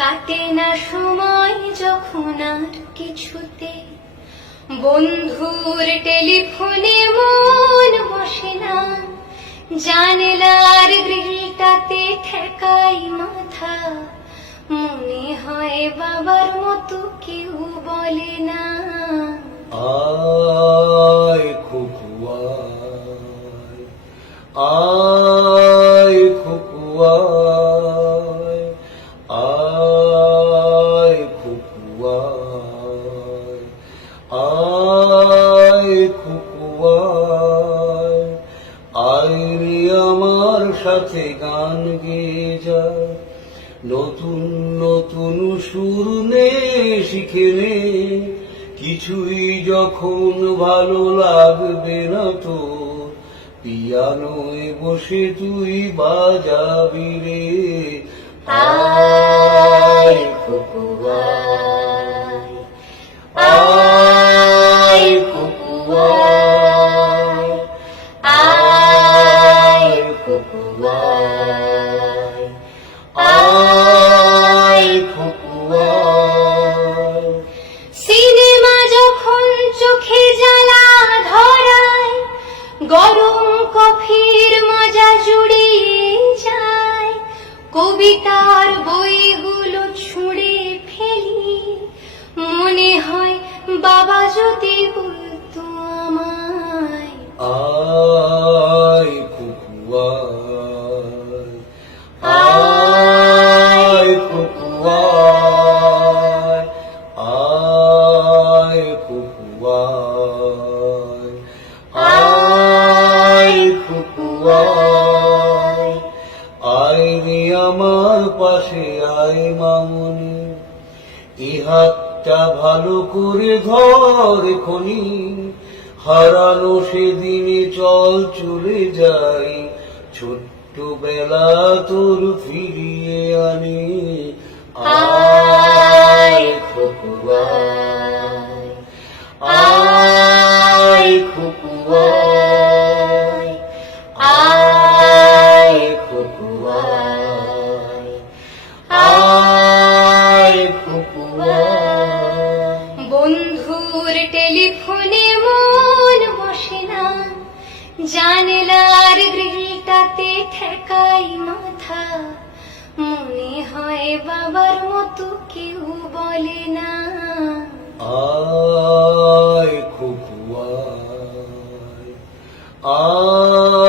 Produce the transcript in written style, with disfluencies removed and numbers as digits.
কাটে না সময় যখন আর কিছুতে, বন্ধুর টেলিফোনে মন বসে না, জানলার গ্রিলটাতে ঠেকাই মাথা, মনে হয় বাবার মতো কেউ বলে না। আয় খোকুয়ায়, আয় খোকুয়ায়, আয় খোকুয়ায়, আয় খোকুয়ায়, আয় রে আমার সাথে গান গেয়ে যা, নতুন নতুন সুর নে শিখে নে, কিছুই যখন ভালো লাগবে না তোর, পিয়ানোয় বসে তুই বাজাবি রে। আয় খোকুয়ায়, আয় খোকুয়ায়, আয় খোকুয়ায়, আয় খোকুয়ায়। সিনেমা যখন চোখে জ্বালা ধরায়, গরম কফির মজা জুড়িয়ে যায়, কবিতার বইগুলো ছুঁড়ে ফেলি, মনে হয় বাবা যদি বলতো আমায়। আয় খোকুয়ায়, আয় খোকুয়ায়, আয় খোকুয়ায়, আয় খোকুয়ায়, আয় রে আমার পাশে আয় মামনি, এ হাতটা ভালো করে ধর এখনি, হারানো সেদিনে চল চলে যাই, ছোট্টবেলা তোর ফিরিয়ে আনি। আয় খোকুয়ায়, আয় খোকুয়ায়, আয় খোকুয়ায়, আয় খোকুয়ায়। বন্ধুর টেলিফোনে মন বসে না, জানলার গ্রিলটাতে ঠেকাই মাথা, মনে হয় বাবার মতো কেউ বলে না। আয় খোকুয়ায়, আয়